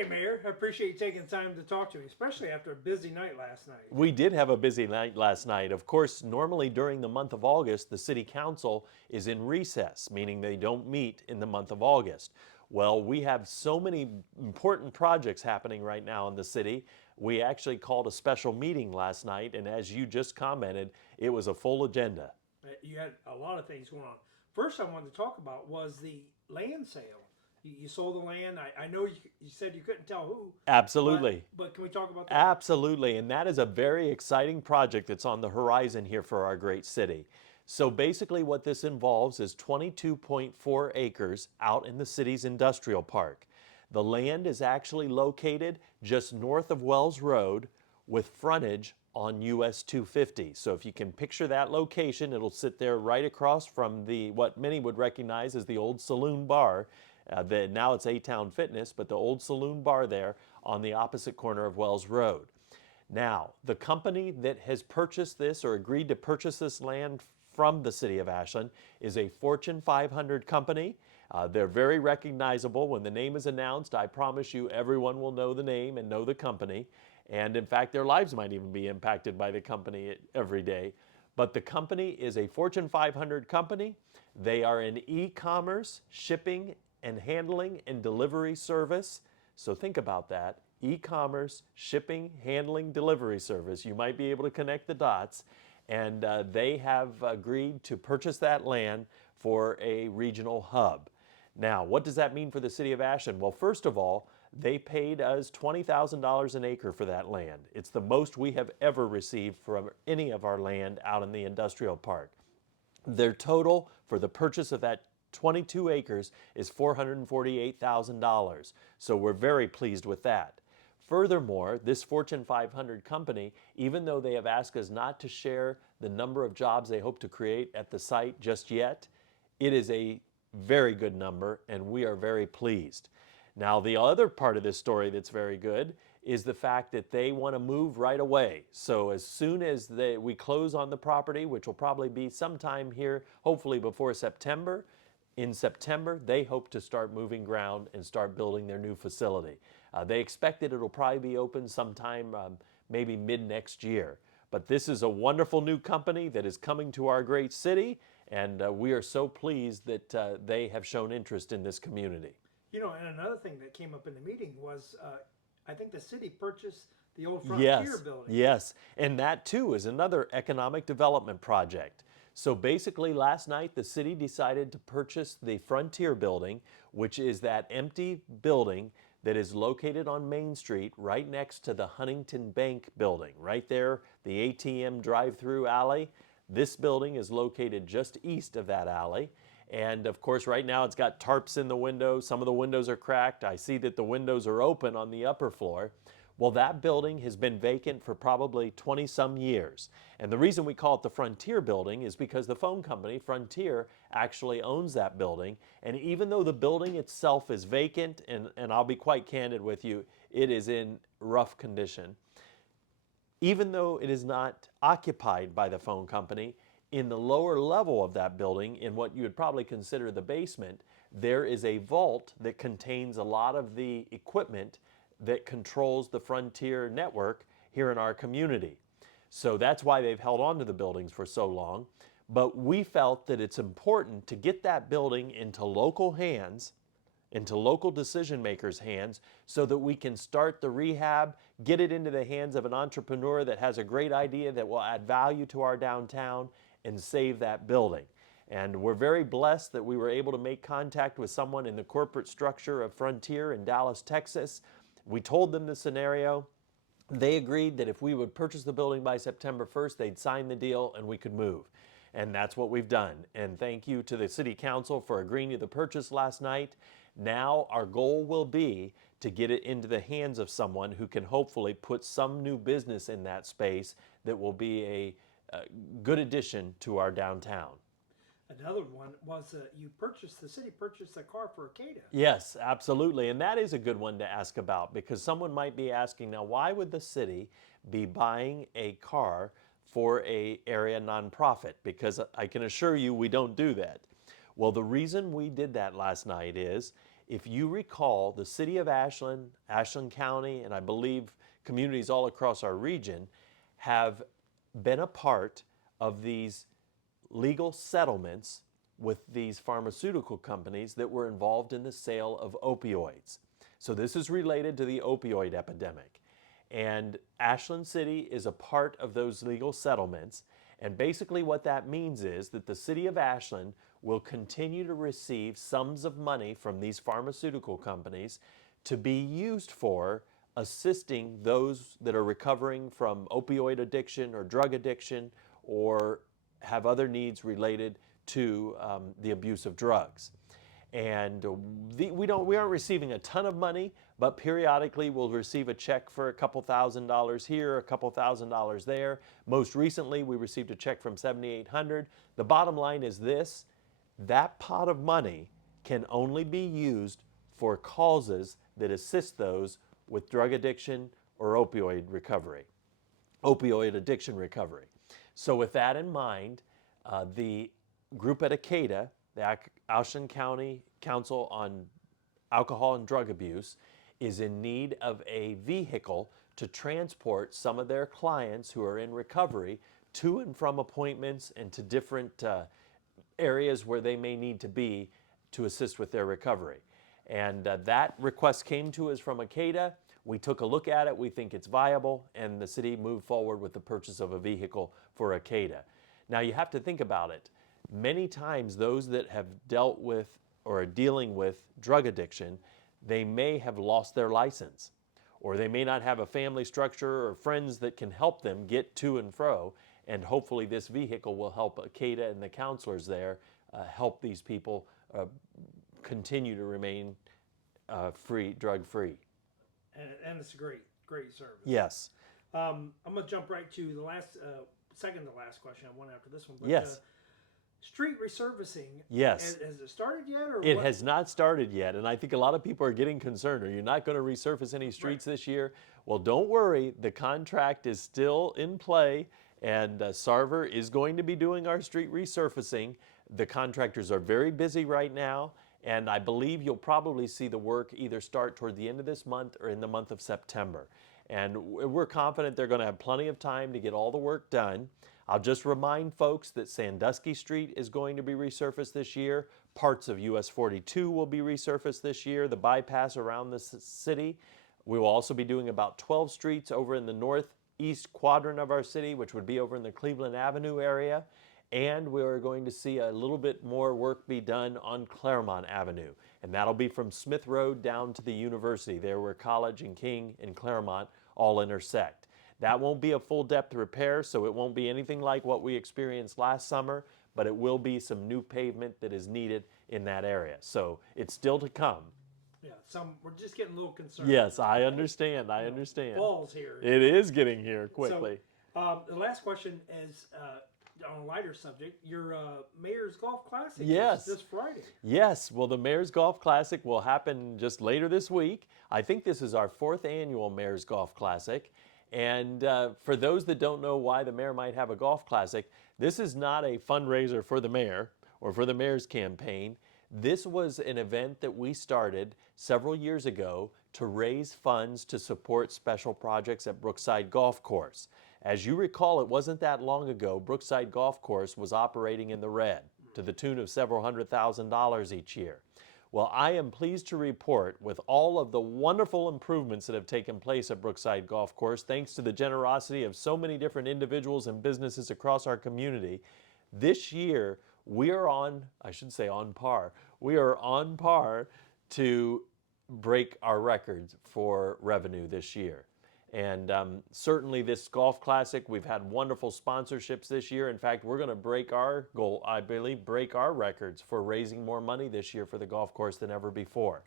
Hey, Mayor, I appreciate you taking time to talk to me, especially after a busy night last night. We did have a busy night last night. Of course, normally during the month of August, the City Council is in recess, meaning they don't meet in the month of August. Well, we have so many important projects happening right now in the city. We actually called a special meeting last night, and as you just commented, it was a full agenda. You had a lot of things going on. First, I wanted to talk about was the land sale. You sold the land. I know you said you couldn't tell who, but Absolutely. but can we talk about that? Absolutely, and that is a very exciting project that's on the horizon here for our great city. So basically what this involves is 22.4 acres out in the city's industrial park. The land is actually located just north of Wells Road with frontage on US 250. So if you can picture that location, it'll sit there right across from the what many would recognize as the old saloon bar. Now it's A-Town Fitness, but the old saloon bar there on the opposite corner of Wells Road. Now, the company that has purchased this or agreed to purchase this land from the city of Ashland is a Fortune 500 company. They're very recognizable. When the name is announced, I promise you everyone will know the name and know the company. And in fact, their lives might even be impacted by the company every day. But the company is a Fortune 500 company. They are an e-commerce, shipping and handling and delivery service. So think about that. E-commerce, shipping, handling, delivery service. You might be able to connect the dots. And they have agreed to purchase that land for a regional hub. Now, what does that mean for the city of Ashland? Well, first of all, they paid us $20,000 an acre for that land. It's the most we have ever received from any of our land out in the industrial park. Their total for the purchase of that 22 acres is $448,000. So we're very pleased with that. Furthermore, this Fortune 500 company, even though they have asked us not to share the number of jobs they hope to create at the site just yet, it is a very good number and we are very pleased. Now, the other part of this story that's very good is the fact that they want to move right away. So as soon as we close on the property, which will probably be sometime here, hopefully before September, in September, they hope to start moving ground and start building their new facility. They expect that it'll probably be open sometime maybe mid next year. But this is a wonderful new company that is coming to our great city, and we are so pleased that they have shown interest in this community. And another thing that came up in the meeting was I think the city purchased the old Frontier Yes, building. yes. And that too is another economic development project. So basically, last night the city decided to purchase the Frontier building, which is that empty building that is located on Main Street right next to the Huntington Bank building. Right there, the ATM drive-through alley. This building is located just east of that alley. And of course, right now it's got tarps in the windows. Some of the windows are cracked. I see that the windows are open on the upper floor. Well, that building has been vacant for probably 20 some years. And the reason we call it the Frontier building is because the phone company, Frontier, actually owns that building. And even though the building itself is vacant, and I'll be quite candid with you, it is in rough condition. Even though it is not occupied by the phone company, in the lower level of that building, in what you would probably consider the basement, there is a vault that contains a lot of the equipment that controls the Frontier network here in our community. So that's why they've held on to the buildings for so long. But we felt that it's important to get that building into local hands, into local decision makers' hands, so that we can start the rehab, get it into the hands of an entrepreneur that has a great idea that will add value to our downtown and save that building. And we're very blessed that we were able to make contact with someone in the corporate structure of Frontier in Dallas, Texas. We told them the scenario. They agreed that if we would purchase the building by September 1st, they'd sign the deal and we could move. And that's what we've done. And thank you to the City Council for agreeing to the purchase last night. Now our goal will be to get it into the hands of someone who can hopefully put some new business in that space that will be a good addition to our downtown. Another one was the city purchased a car for AIDA. Yes, absolutely. And that is a good one to ask about because someone might be asking, now why would the city be buying a car for a area nonprofit? Because I can assure you we don't do that. Well, the reason we did that last night is If you recall, the city of Ashland, Ashland County, and I believe communities all across our region have been a part of these legal settlements with these pharmaceutical companies that were involved in the sale of opioids. So this is related to the opioid epidemic. And Ashland City is a part of those legal settlements. And basically what that means is that the city of Ashland will continue to receive sums of money from these pharmaceutical companies to be used for assisting those that are recovering from opioid addiction or drug addiction or have other needs related to the abuse of drugs. And we aren't receiving a ton of money, but periodically we'll receive a check for a couple $1,000s here, a couple $1,000s there. Most recently, we received a check from $7,800. The bottom line is this: that pot of money can only be used for causes that assist those with drug addiction or opioid addiction recovery. So with that in mind, the group at AIDA, the Ashland County Council on Alcohol and Drug Abuse, is in need of a vehicle to transport some of their clients who are in recovery to and from appointments and to different areas where they may need to be to assist with their recovery. And that request came to us from AIDA. We took a look at it. We think it's viable, and the city moved forward with the purchase of a vehicle for AIDA. Now you have to think about it. Many times those that have dealt with or are dealing with drug addiction, they may have lost their license, or they may not have a family structure or friends that can help them get to and fro, and hopefully this vehicle will help AIDA and the counselors there help these people continue to remain drug-free. And it's a great service. Yes. I'm going to jump right to the last, second to last question. I want after this one. But, yes. Street resurfacing. Yes. Has it started yet? Or it has not started yet, and I think a lot of people are getting concerned. Are you not going to resurface any streets this year? Well, don't worry. The contract is still in play, and Sarver is going to be doing our street resurfacing. The contractors are very busy right now, and I believe you'll probably see the work either start toward the end of this month or in the month of September. And we're confident they're going to have plenty of time to get all the work done. I'll just remind folks that Sandusky Street is going to be resurfaced this year. Parts of US 42 will be resurfaced this year, the bypass around the city. We will also be doing about 12 streets over in the northeast quadrant of our city, which would be over in the Cleveland Avenue area. And we are going to see a little bit more work be done on Claremont Avenue. And that'll be from Smith Road down to the university, there where College and King and Claremont all intersect. That won't be a full depth repair, so it won't be anything like what we experienced last summer, but it will be some new pavement that is needed in that area. So it's still to come. Yeah, we're just getting a little concerned. Yes, I understand. I understand. Fall's here. It is getting here quickly. So, the last question is on a lighter subject. Your Mayor's Golf Classic yes. is this Friday. Yes. Well, the Mayor's Golf Classic will happen just later this week. I think this is our 4th annual Mayor's Golf Classic. And for those that don't know why the mayor might have a golf classic, this is not a fundraiser for the mayor or for the mayor's campaign. This was an event that we started several years ago to raise funds to support special projects at Brookside Golf Course. As you recall, it wasn't that long ago, Brookside Golf Course was operating in the red to the tune of several $100,000 each year. Well, I am pleased to report, with all of the wonderful improvements that have taken place at Brookside Golf Course, thanks to the generosity of so many different individuals and businesses across our community, this year we are on par to break our records for revenue this year. And certainly this golf classic, we've had wonderful sponsorships this year. In fact, we're going to break our goal, I believe, break our records for raising more money this year for the golf course than ever before.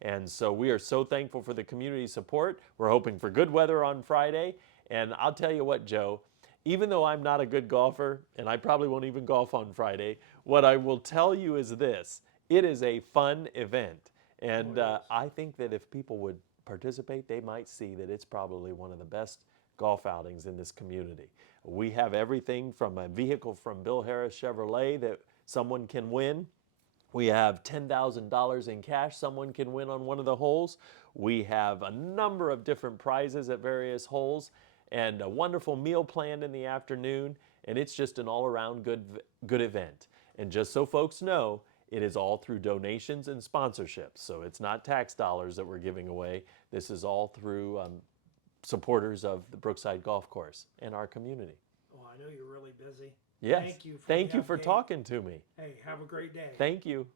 And so we are so thankful for the community support. We're hoping for good weather on Friday. And I'll tell you what, Joe, even though I'm not a good golfer, and I probably won't even golf on Friday, what I will tell you is this: it is a fun event. And I think that if people would participate, they might see that it's probably one of the best golf outings in this community. We have everything from a vehicle from Bill Harris Chevrolet that someone can win, We have $10,000 in cash someone can win on one of the holes. We have a number of different prizes at various holes and a wonderful meal planned in the afternoon. And it's just an all-around good event. And just so folks know, it is all through donations and sponsorships. So it's not tax dollars that we're giving away. This is all through supporters of the Brookside Golf Course and our community. Well, I know you're really busy. Yes. Thank you for Thank the you for update. talking to me. Hey, have a great day. Thank you.